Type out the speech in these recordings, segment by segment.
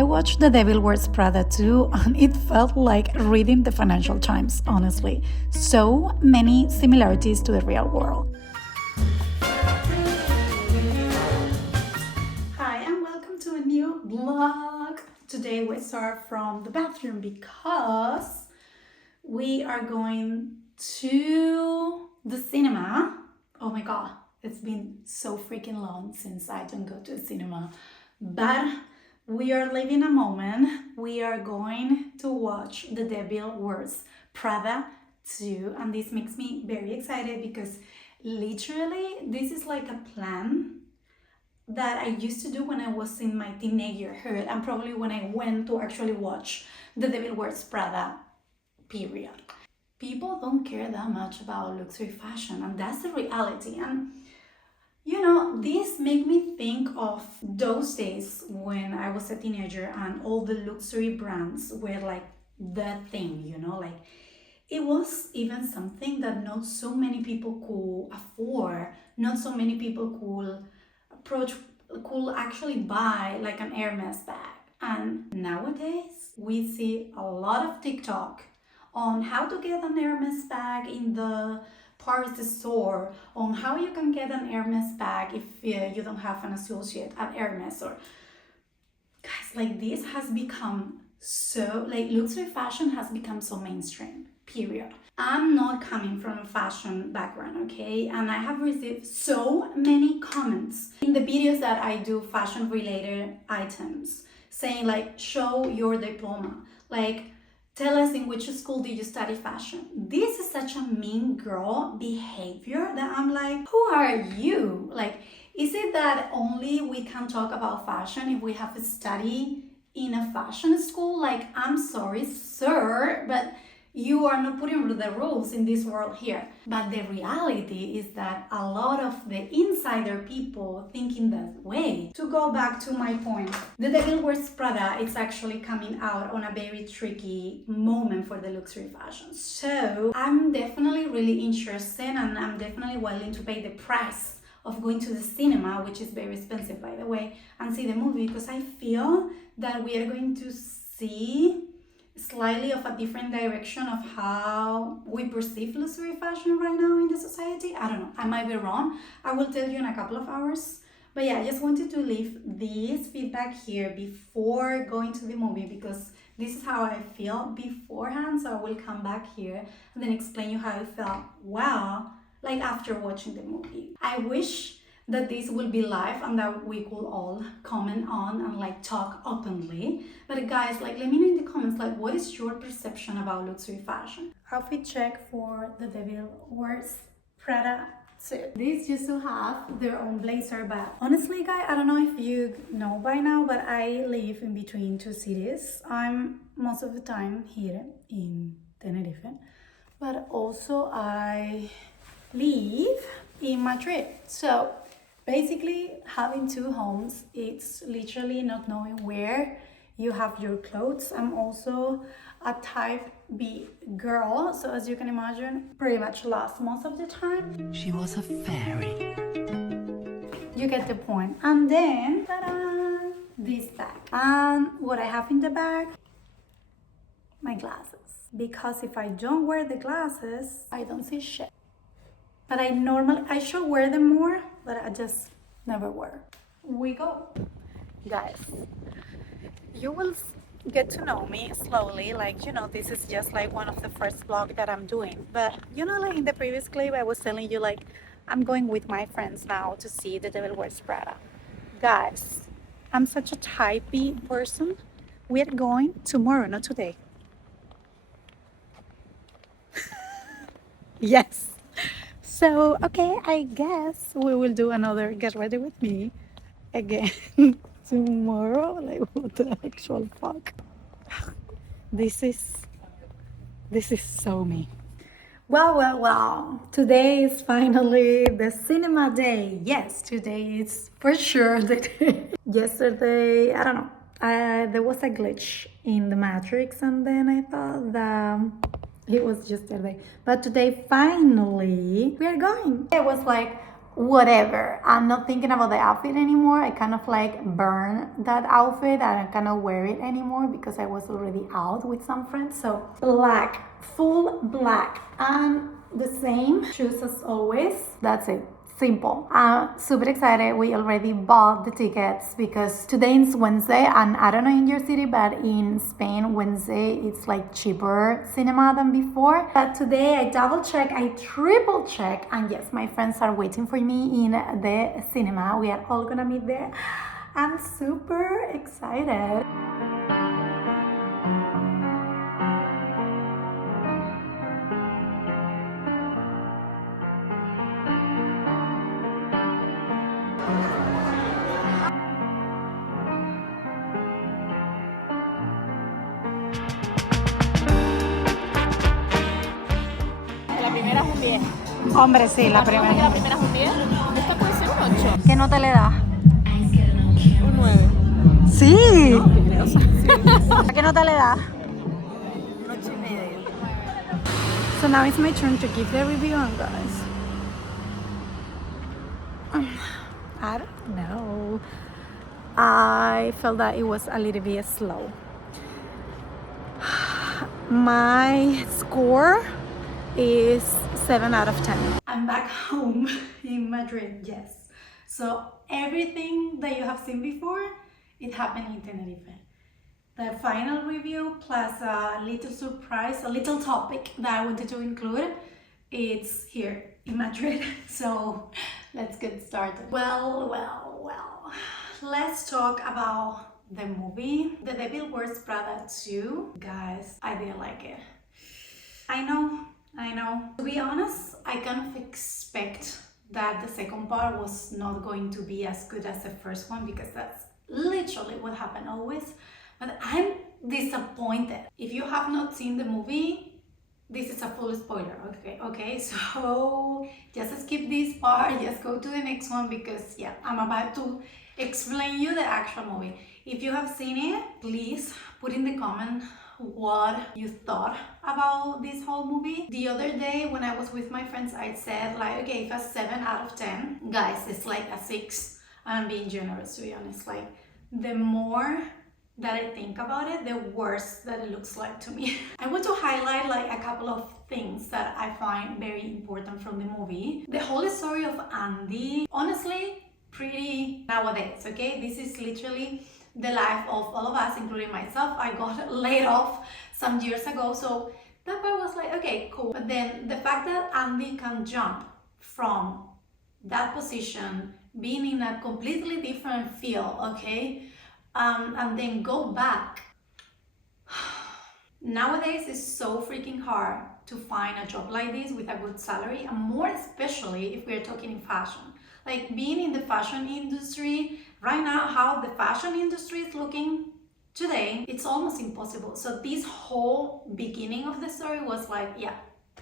I watched The Devil Wears Prada too, and it felt like reading the Financial Times, honestly. So many similarities to the real world. Hi, and welcome to a new vlog. Today we start from the bathroom because we are going to the cinema. Oh my god, it's been so freaking long since I don't go to the cinema. But we are living a moment. We are going to watch The Devil Wears Prada 2, and this makes me very excited because literally this is like a plan that I used to do when I was in my teenagerhood, and probably when I went to actually watch The Devil Wears Prada, period. People don't care that much about luxury fashion, and that's the reality. And you know, this made me think of those days when I was a teenager and all the luxury brands were like the thing, you know, like it was even something that not so many people could afford, not so many people could actually buy like an Hermes bag. And nowadays we see a lot of TikTok on how to get an Hermes bag in the Paris store, on how you can get an Hermes bag if you don't have an associate at Hermes. Or guys, like this has become so, like luxury fashion has become so mainstream, period. I'm not coming from a fashion background, okay? And I have received so many comments in the videos that I do fashion related items saying like, show your diploma, like tell us in which school did you study fashion. This is such a mean girl behavior that I'm like, who are you? Like, is it that only we can talk about fashion if we have to study in a fashion school? Like, I'm sorry, sir, but you are not putting the rules in this world here. But the reality is that a lot of the insider people think in that way. To go back to my point, The Devil Wears Prada is actually coming out on a very tricky moment for the luxury fashion. So I'm definitely really interested, and I'm definitely willing to pay the price of going to the cinema, which is very expensive by the way, and see the movie, because I feel that we are going to see slightly of a different direction of how we perceive luxury fashion right now in the society. I don't know, I might be wrong. I will tell you in a couple of hours. But yeah, I just wanted to leave this feedback here before going to the movie, because this is how I feel beforehand. So I will come back here and then explain you how I felt, wow, like after watching the movie. I wish that this will be live and that we could all comment on and like talk openly. But guys, like let me know in the comments, like what is your perception about luxury fashion? Outfit check for The Devil Wears Prada 2. These used to have their own blazer, but honestly guys, I don't know if you know by now, but I live in between two cities. I'm most of the time here in Tenerife, but also I live in Madrid. So basically, having two homes, it's literally not knowing where you have your clothes. I'm also a type B girl, so as you can imagine, pretty much lost most of the time. She was a fairy. You get the point. And then, ta-da, this bag. And what I have in the bag, my glasses. Because if I don't wear the glasses, I don't see shit. But I should wear them more, but I just never wear. We go. Guys, you will get to know me slowly. Like, you know, this is just like one of the first vlogs that I'm doing. But, you know, like in the previous clip, I was telling you, like, I'm going with my friends now to see The Devil Wears Prada. Guys, I'm such a type B person. We are going tomorrow, not today. Yes. So, okay, I guess we will do another Get Ready With Me again tomorrow. Like, what the actual fuck? This is so me. Well. Today is finally the cinema day. Yes, today is for sure the day. Yesterday, I don't know, there was a glitch in the Matrix, and then I thought that it was yesterday. But today, finally, we are going. I was like, whatever. I'm not thinking about the outfit anymore. I kind of like burn that outfit and I cannot wear it anymore because I was already out with some friends. So black, full black, and the same shoes as always. That's it. Simple. I'm super excited. We already bought the tickets because today is Wednesday, and I don't know in your city, but in Spain, Wednesday it's like cheaper cinema than before. But today I double check, I triple check, and yes, my friends are waiting for me in the cinema. We are all gonna meet there. I'm super excited. La primera es un 10. Hombre, sí, la primera. La primera es un 10. Esta puede ser un 8. ¿Qué nota le da? Un 9. Sí. No, qué generosa. Sí. ¿Qué nota le da? Un 8,5. So now it's my turn to give the review on, guys. I don't know. I felt that it was a little bit slow. My score is 7 out of 10. I'm back home in Madrid, yes. So everything that you have seen before, it happened in Tenerife. The final review plus a little surprise, a little topic that I wanted to include, it's here in Madrid. So let's get started. Well. Let's talk about the movie, The Devil Wears Prada 2. Guys, I didn't like it. I know. To be honest, I kind of expect that the second part was not going to be as good as the first one because that's literally what happened always. But I'm disappointed. If you have not seen the movie, this is a full spoiler, okay? So just skip this part, just go to the next one because yeah, I'm about to explain you the actual movie. If you have seen it, please put in the comment what you thought about this whole movie. The other day when I was with my friends, I said like, okay, if a 7 out of 10, guys, it's like a 6. I'm being generous, to be honest. Like, the more that I think about it, the worse that it looks like to me. I want to highlight like a couple of things that I find very important from the movie. The whole story of Andy, honestly, pretty nowadays, okay? This is literally the life of all of us, including myself. I got laid off some years ago, so that part was like, okay, cool. But then the fact that Andy can jump from that position, being in a completely different field, okay, and then go back. Nowadays it's so freaking hard to find a job like this with a good salary, and more especially if we're talking in fashion. Like, being in the fashion industry right now, how the fashion industry is looking today, it's almost impossible. So this whole beginning of the story was like, yeah,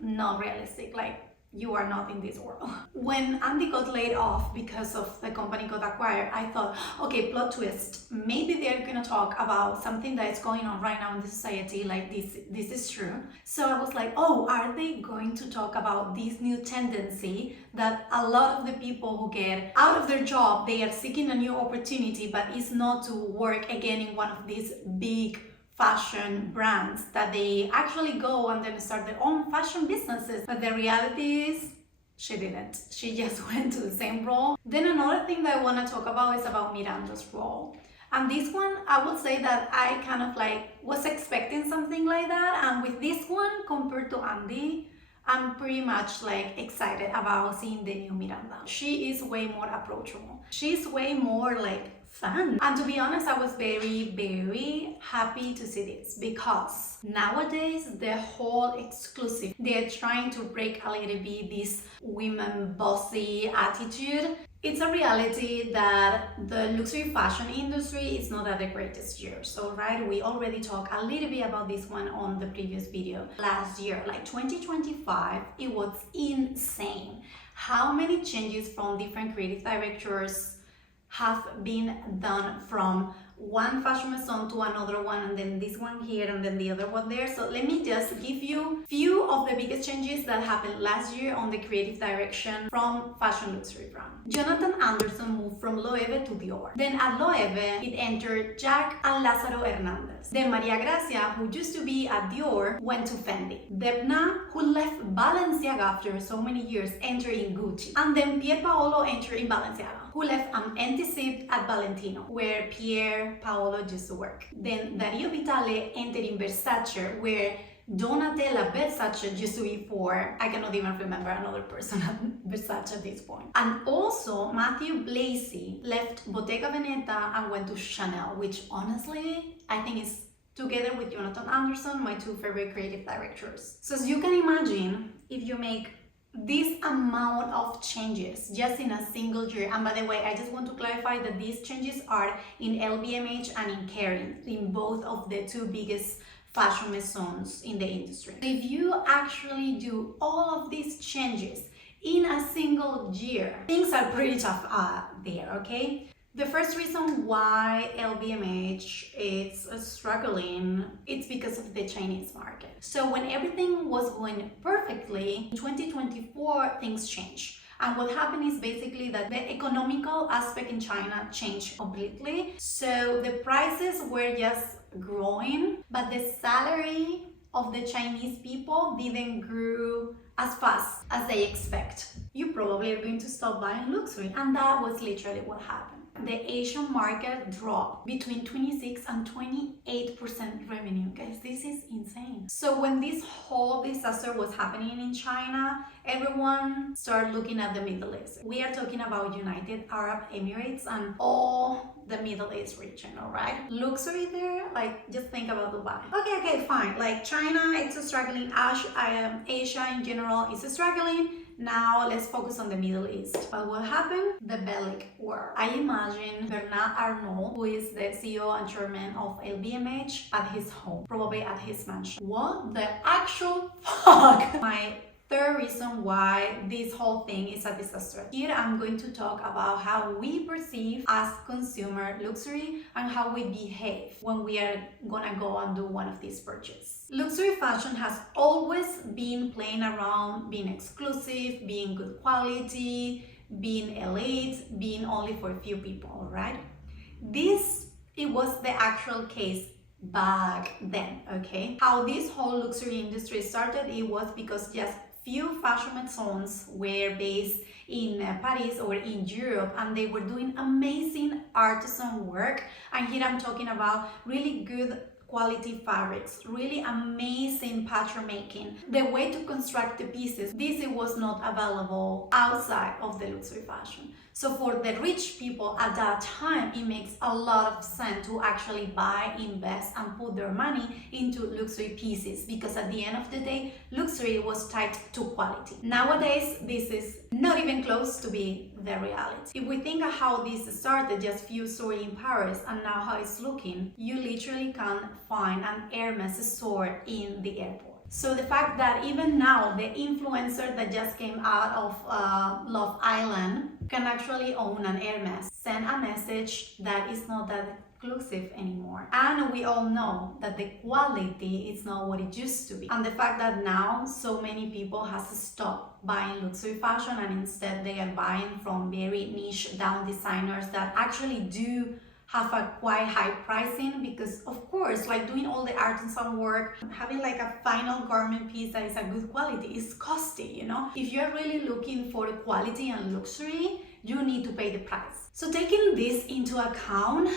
not realistic. Like, you are not in this world. When Andy got laid off because of the company got acquired, I thought, okay, plot twist. Maybe they're gonna talk about something that is going on right now in the society, like this is true. So I was like, oh, are they going to talk about this new tendency that a lot of the people who get out of their job, they are seeking a new opportunity, but it's not to work again in one of these big fashion brands, that they actually go and then start their own fashion businesses. But the reality is, she didn't. She just went to the same role. Then another thing that I want to talk about is about Miranda's role. And this one, I would say that I kind of like was expecting something like that. And with this one, compared to Andy, I'm pretty much like excited about seeing the new Miranda. She is way more approachable. She's way more like fun. And to be honest, I was very happy to see this because nowadays the whole exclusive, they're trying to break a little bit this women bossy attitude. It's a reality that the luxury fashion industry is not at the greatest year. So right, we already talked a little bit about this one on the previous video. Last year, like 2025, it was insane. How many changes from different creative directors have been done from one fashion maison to another one, and then this one here and then the other one there. So let me just give you few of the biggest changes that happened last year on the creative direction from fashion luxury brand. Jonathan Anderson moved from Loewe to Dior. Then at Loewe, it entered Jack and Lázaro Hernandez. Then Maria Gracia, who used to be at Dior, went to Fendi. Debna, who left Balenciaga after so many years, entered in Gucci. And then Pier Paolo entered in Balenciaga, who left an empty seat at Valentino, where Pier Paolo used to work. Then Dario Vitale entered in Versace, where Donatella Versace used to be for, I cannot even remember another person at Versace at this point. And also Matthew Blasey left Bottega Veneta and went to Chanel, which honestly, I think is, together with Jonathan Anderson, my two favorite creative directors. So as you can imagine, if you make this amount of changes just in a single year, and by the way, I just want to clarify that these changes are in LVMH and in Kering, in both of the two biggest fashion maisons in the industry. If you actually do all of these changes in a single year, things are pretty tough there, okay? The first reason why LVMH is struggling, it's because of the Chinese market. So when everything was going perfectly, in 2024, things changed. And what happened is basically that the economical aspect in China changed completely. So the prices were just growing, but the salary of the Chinese people didn't grow as fast as they expect. You probably are going to stop buying luxury, and that was literally what happened. The Asian market dropped between 26 and 28% revenue. Guys, this is insane. So when this whole disaster was happening in China, everyone started looking at the Middle East. We are talking about United Arab Emirates and all the Middle East region, all right? Luxury there, like just think about Dubai. Okay, fine. Like China, it's struggling. Asia in general is struggling. Now let's focus on the Middle East. But what happened? The Bellic War. I imagine Bernard Arnault, who is the CEO and chairman of LVMH, at his home, probably at his mansion. What the actual fuck? My third reason why this whole thing is a disaster. Here I'm going to talk about how we perceive as consumer luxury and how we behave when we are gonna go and do one of these purchases. Luxury fashion has always been playing around being exclusive, being good quality, being elite, being only for a few people, alright? It was the actual case back then, okay? How this whole luxury industry started, it was because just few fashion maisons were based in Paris or in Europe, and they were doing amazing artisan work. And here I'm talking about really good quality fabrics, really amazing pattern making. The way to construct the pieces, this was not available outside of the luxury fashion. So for the rich people at that time, it makes a lot of sense to actually buy, invest, and put their money into luxury pieces, because at the end of the day, luxury was tied to quality. Nowadays, this is not even close to be the reality. If we think of how this started, just few stores in Paris, and now how it's looking, you literally can find an Hermes store in the airport. So the fact that even now the influencer that just came out of Love Island can actually own an Hermes, send a message that is not that exclusive anymore. And we all know that the quality is not what it used to be. And the fact that now so many people has stopped buying luxury fashion, and instead they are buying from very niche down designers that actually do have a quite high pricing, because of course, like doing all the artisan work, having like a final garment piece that is a good quality is costly, you know? If you're really looking for quality and luxury, you need to pay the price. So taking this into account,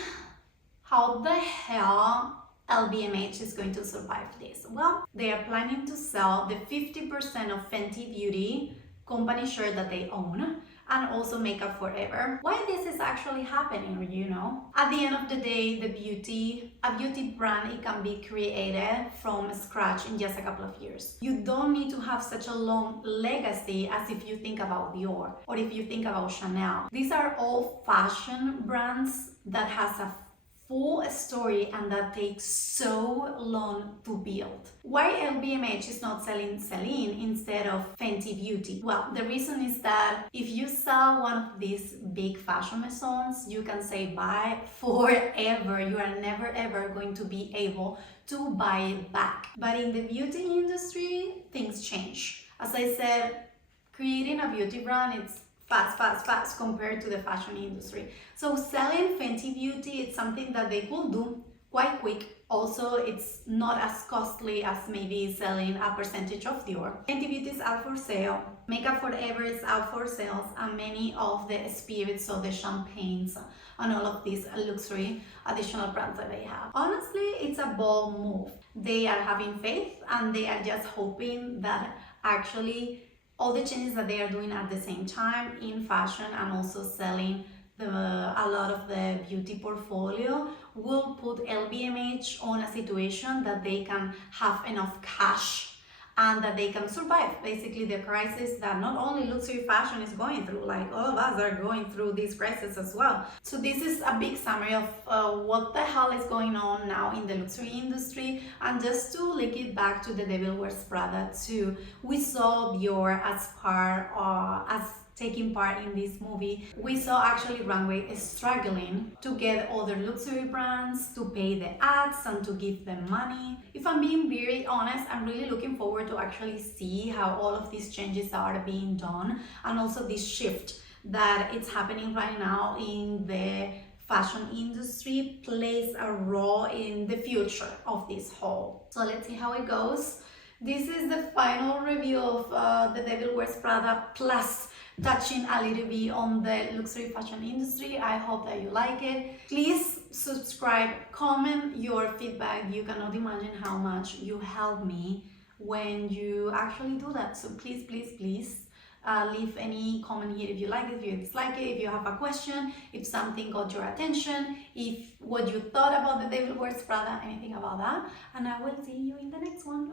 how the hell LVMH is going to survive this? Well, they are planning to sell the 50% of Fenty Beauty company share that they own, and also Makeup Forever. Why this is actually happening, you know? At the end of the day, a beauty brand, it can be created from scratch in just a couple of years. You don't need to have such a long legacy as if you think about Dior or if you think about Chanel. These are all fashion brands that has a full story and that takes so long to build. Why LVMH is not selling Celine instead of Fenty Beauty? Well, the reason is that if you sell one of these big fashion maisons, you can say bye forever. You are never ever going to be able to buy it back. But in the beauty industry, things change. As I said, creating a beauty brand, it's fast compared to the fashion industry. So selling Fenty Beauty, it's something that they could do quite quick. Also, it's not as costly as maybe selling a percentage of Dior. Fenty Beauty is out for sale. Makeup Forever is out for sales, and many of the spirits, so the champagnes and all of these luxury additional brands that they have. Honestly, it's a bold move. They are having faith and they are just hoping that actually all the changes that they are doing at the same time in fashion and also selling a lot of the beauty portfolio will put LVMH on a situation that they can have enough cash and that they can survive basically the crisis that not only luxury fashion is going through, like all of us are going through this crisis as well. So this is a big summary of what the hell is going on now in the luxury industry. And just to link it back to the Devil Wears Prada too, we saw Dior as taking part in this movie. We saw actually Runway struggling to get other luxury brands to pay the ads and to give them money. If I'm being very honest, I'm really looking forward to actually see how all of these changes are being done, and also this shift that it's happening right now in the fashion industry plays a role in the future of this whole. So let's see how it goes. This is the final review of the Devil Wears Prada, plus touching a little bit on the luxury fashion industry. I hope that you like it. Please subscribe, comment your feedback. You cannot imagine how much you help me when you actually do that. So please leave any comment here if you like it, if you dislike it, if you have a question, if something got your attention, if what you thought about the Devil Wears Prada, anything about that. And I will see you in the next one.